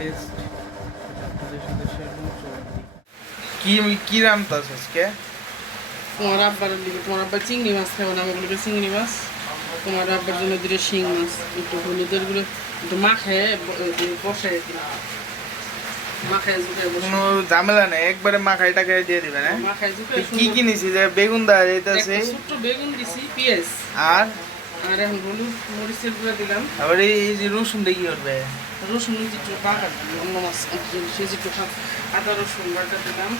Test আপনাদের সাথে share করব। কি কি রান্তাছ আজকে? তোমার আব্বার দিকে তোমার আব্বা চিংড়ি মাছ খাবে না, আমি বলবো চিংড়ি মাছ। তোমার আব্বার জন্য দিলে শিং মাছ, একটু হলুদের গুলো একটু মাখায় বসায় মাখায় ঝুঁকে কোনো ঝামেলা নেই, একবারে মাখাই টাকায় দিয়ে দিবেন। হ্যাঁ, মাখায় ঝুঁকে কি কিনেছি? যে বেগুন দেওয়া যাইতেছে, ছোট্ট বেগুন দিছি, পেঁয়াজ আর আর এখন হলুদ মরিচের গুঁড়া দিলাম। আবার এই যে রসুন দিয়ে কি করবে? রসুন একটু বাটা দিলাম, অন্য মাছ সে একটু আদা রসুন বাটা দিলাম।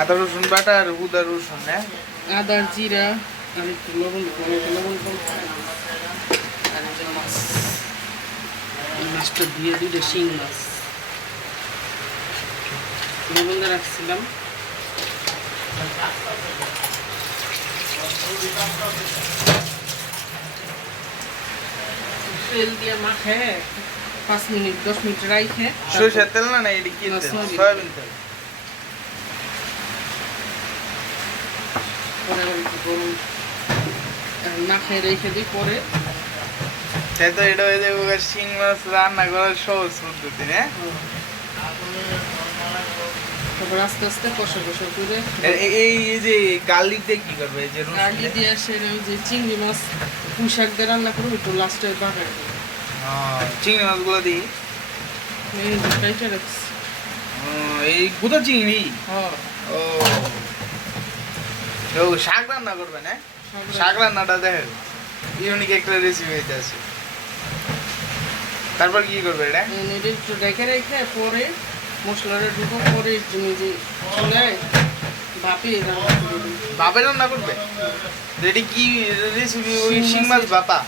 আদা রসুন বাটা আর উদা রসুন। হ্যাঁ, আদা জিরা আর একটু লবণ লবণ কম আর এই যে মাছ, এই মাছটা দিয়ে দুইটা শিং মাছ লবণ দিয়ে রাখছিলাম। তেল দিয়ে মাখায় 5 মিনিট 10 মিনিট রাইখে সরষের তেল না, এটা কি তেল? সয়াবিন তেল। পরে আবার একটু গরম মাখায় রেখে দিই। পরে তাই তো এটা হয়ে যাবে শিং মাছ রান্না করার সহজ পদ্ধতি। হ্যাঁ, তারপর আস্তে আস্তে কষা কষা করে এই যে গার্লিক দিয়ে কি করবে? এই যে আগে দিয়ে আসে ওই যে চিংড়ি মাছ পুঁইশাক দিয়ে রান্না করবো, একটু লাস্টে বাগার চিংড়ি মাছগুলো দিই। এই যে কাইটা রাখছি। এই গুঁতো চিংড়ি। হ্যাঁ, ও শাক রান্না করবে না? শাক রান্নাটা দেখেন ইউনিক একটা রেসিপি হইতে আছে। তারপর কি করবে এটা? এটা একটু রেখে রেখে পরে মশলাটা ঢুকো, পরে তুমি যে চুলায় বাপে রান্না করবে। বাপে রান্না করবে? এটি কি রেসিপি? ওই শিং মাছ বাপা?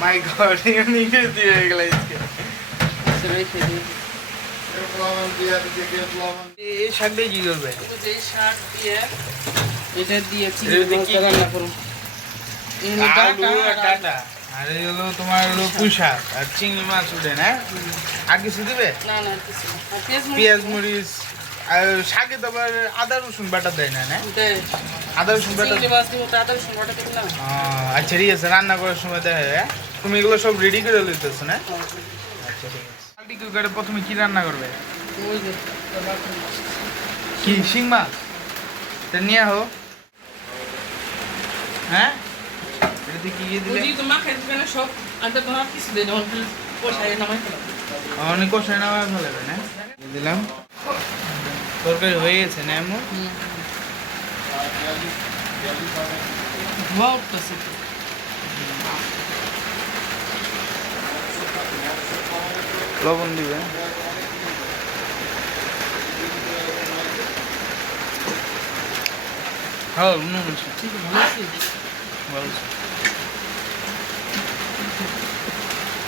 মাই গড, ইউনিক রেসিপি হয়ে গেল আজকে। রেখে দিই। এই শাক দিয়ে কি করবে? যে শাক দিয়ে এটা দিয়ে চিংড়ি মাছ রান্না করুন। আলু আর ডাটা আর এই হলো তোমার হলো পুঁই শাক আর চিংড়ি মাছ উঠে না। আর কিছু দেবে? না না কিছু না, পেঁয়াজ মরিচ আর শাকে তো আবার আদা রসুন বাটা দেয় না? না, আদা রসুন বাটা। চিংড়ি মাছ দিব তো আদা রসুন বাটা দিব না। আচ্ছা ঠিক আছে, রান্না করার সময় দেখা যায়। তুমি এগুলো সব রেডি করে লইতেছো না? আচ্ছা ঠিক আছে। মাল্টি কুকারে প্রথমে কি রান্না করবে? ওই যে কি শিং মাছ? তা নিয়ে আহো। হ্যাঁ, এটাতে কি কি দিলে? ওই যে মা খাইতে না সব আদা ধরা কিছু দেন, অল্প কষায় নামাই ফেলা। অনেক কষায় নেওয়া ভালো হবে না? দিলাম। তরকারি হয়ে গেছে না এমন? ধোয়া উঠতেছে। লবণ দিবে। হ্যাঁ, নুন আছে। ঠিক ভালো আছে। ভালো আছে।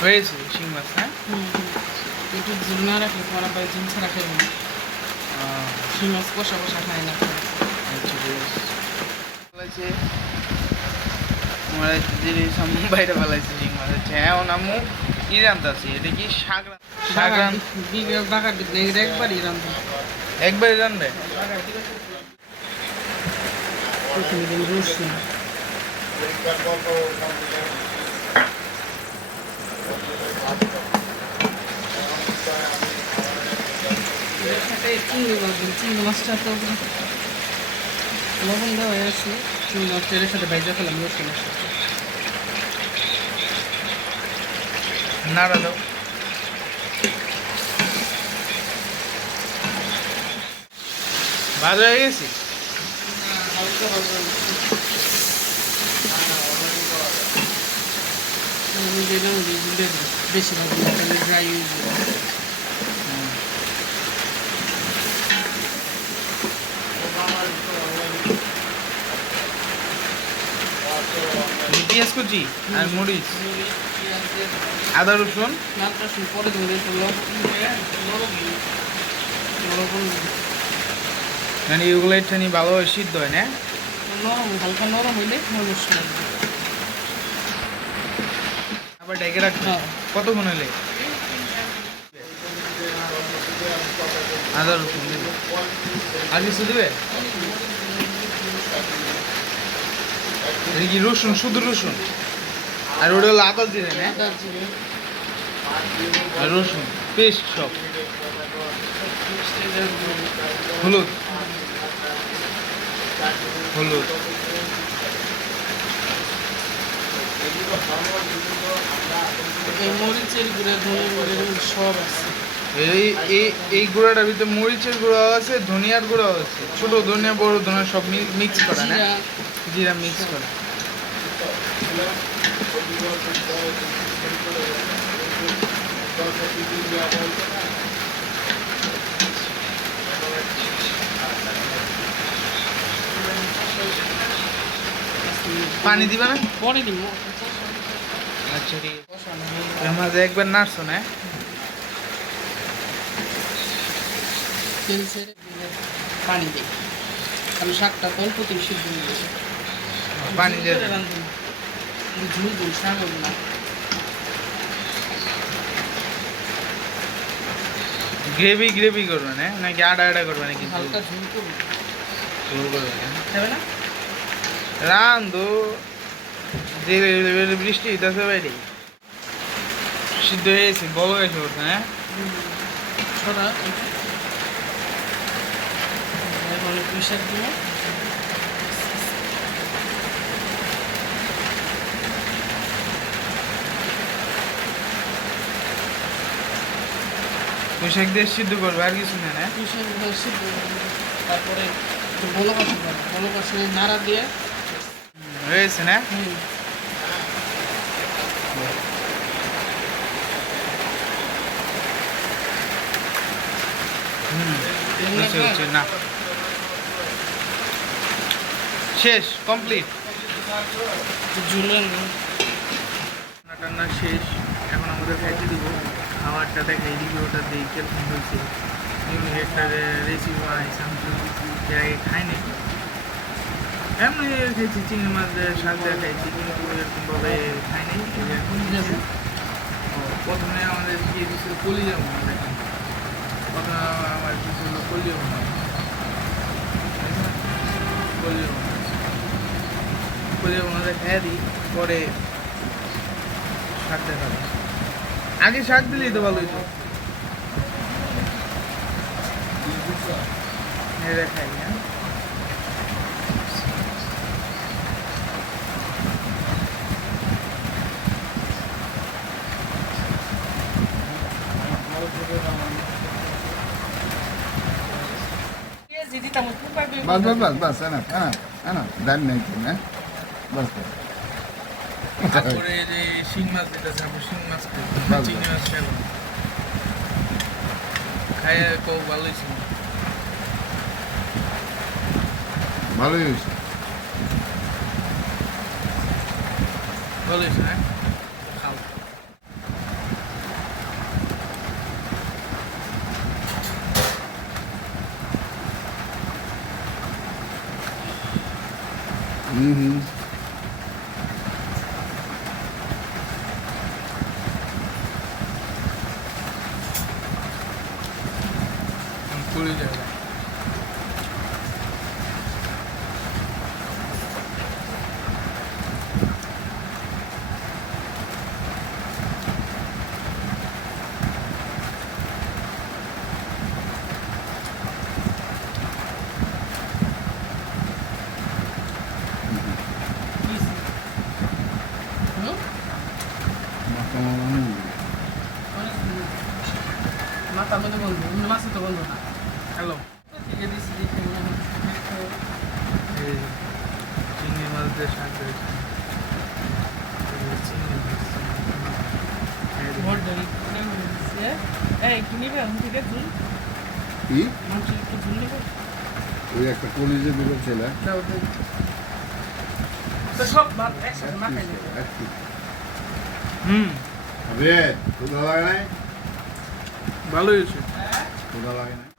হয়েছে শিং মাছ। হ্যাঁ, একটু ঝুল না রাখলে পরা পায় ঝুল ছাড়া খাইব না। শিং মাছ কষা কষা খায় না। আচ্ছা ঠিক আছে। ফেলাইছে আমার জিনিস আম্মু বাইরে ফেলাইছে শিং মাছ। আচ্ছা হ্যাঁ, নামু কি রান্তাছি? এটা কি শাক? শাক বাগার দিলে এটা একবারই রান্ধব। একবারই রান্ধবে? প্রথমে দিন রসুন, চিংড়ি মাছ দিন। চিংড়ি মাছটা তো লবণ দেওয়া হয়ে আছে। চিংড়ি মাছটা এর সাথে বাইজা ফেলাম রসুনের সাথে। নাড়া দাও। ভালো হয়ে গেছি। হালকা ভাজা বেশি ভালো তাহলে ড্রাই ইউজ। পেঁয়াজ কুচি আর মরিচ আদা রসুন পরে ধরে মানে এগুলো একটুখানি ভালোভাবে সিদ্ধ হয় না? নরম, হালকা নরম হইলে মশলা আবার ডেকে রাখবে কতক্ষণ হলে? আদা রসুন দেবে আর কিছু দেবে? এটা কি রসুন, শুধু রসুন? আর ওটা হলো আদা জিরে না? দারচিনি আর রসুন পেস্ট সব। হলুদ, হলুদ, এই মরিচের গুঁড়া ধনে গুঁড়া সব আছে। এই এই এই গুঁড়াটার ভিতরে মরিচের গুঁড়াও আছে, ধনিয়ার গুঁড়াও আছে, ছোট ধনিয়া বড় ধনিয়া সব মিক্স করা না? জিরা জিরা মিক্স করা। পানি দিবা না? পরে দিব। আচ্ছা ঠিক আছে। এর মাঝে একবার নাড়ছো না? তেল ছেড়ে দিলে পানি দিই। আমি শাকটা অল্প তেল সিদ্ধ দিয়ে দিই। পানি দিয়ে ঝুল ঝুল শাক হবে না। গ্রেভি গ্রেভি করবে না নাকি আডা আডা করবে নাকি? হালকা ঝুল করবো। ঝোল করবে না? খাবে না? রান্ধো যে বৃষ্টি হইতেছে বাইরে। সিদ্ধ হয়েছে, বলো গেছে ওটা হ্যাঁ? ছড়া এখন পুঁই শাক দিব। পোশাক দিয়ে সিদ্ধ করবে আর কিছু না? পুঁই শাক সিদ্ধ করবো। তারপরে একটু ভালো কষা করবো। ভালো কষা নাড়া দিয়ে হয়েছে না? হচ্ছে হচ্ছে না, শেষ কমপ্লিট। ঝুলেন রান্না শেষ, এখন আমাদের খাইতে দিব। খাবারটা দেখাই দিব, ওটা দিয়ে কিরকম হয়েছে। ইউনিক একটা রেসিপি বানাইছে, আমি তো এর আগে খাইনি। এমনি খেয়েছি, চিংড়ি মাছ শাক দিয়ে খাইছি, কিন্তু এরকমভাবে খাইনি। প্রথমে আমাদের দিয়ে দিচ্ছে কলিজা ভুনা। দেখেন প্রথমে আমার কিছু হলো কলিজা ভুনা। কলিজা ভুনা কলিজা ভুনাটা খেয়ে দিই, পরে শাক দেখাবো। আগে শাক দিলেই তো ভালো হইতো। এটা খাই হ্যাঁ। बस बस बस बस है ना डन नहीं करना है बस बस তারপরে এই যে শিং মাছ দিতেছে, আমরা শিং মাছ খাই, চিংড়ি মাছ খাবো না। খাইয়ে খুব ভালোই ছিল। ভালোই হয়েছে ভালো হয়েছে হ্যাঁ। খাও। हम्म পুড়ে যাবে। মাথা মধ্যে বলবো মাছে তো বলবো না। হ্যালো, থেকে দিচ্ছি দেখে মনে হয়। এই চিংড়ি মাছ দিয়ে শাক দিয়েছে। চিংড়ি মাছ ভোট ধরি এই কি নিবে আমি থেকে ঝুল কি মাংস একটু ঝুল নেবে ওই একটা কলেজে দিল ছেলে দাও দাও তো সব ভাত একসাথে মাখাই নেবে আবে ক্ষুধা লাগে নাই ভালো হয়েছে। ক্ষুধা লাগে নাই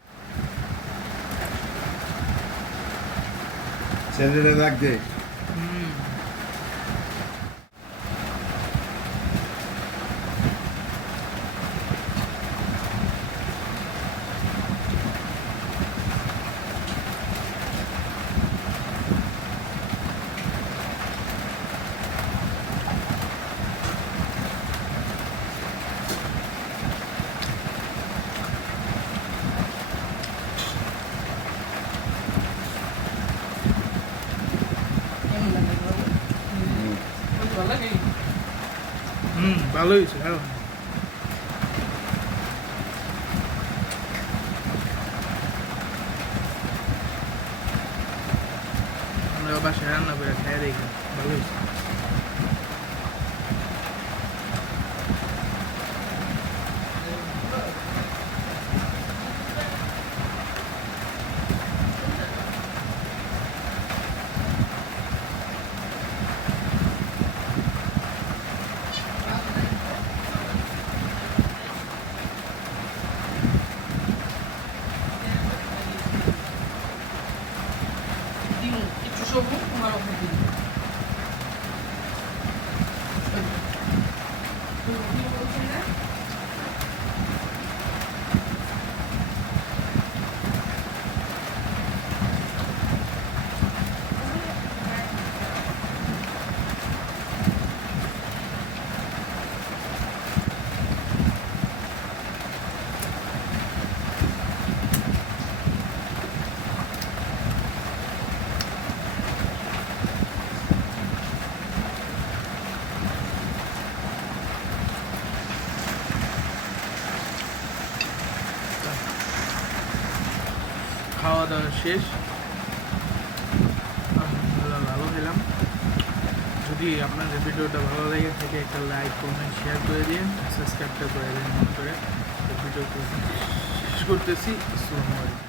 ছেলেটা ডাক দে ভালো হয়েছে হ্যাঁ। আমরা বাসায় রান্না করে খাই দেখি ভালো হয়েছে। দিমু একটু সবুজ তোমার অফার দিন খাওয়া দাওয়া শেষ, আলহামদুলিল্লাহ ভালো খেলাম। যদি আপনাদের ভিডিওটা ভালো লেগে থাকে একটা লাইক কমেন্ট শেয়ার করে দিন, সাবস্ক্রাইবটা করে দিন মনে করে। ভিডিও শেষ করতেছি। আসসালামু আলাইকুম।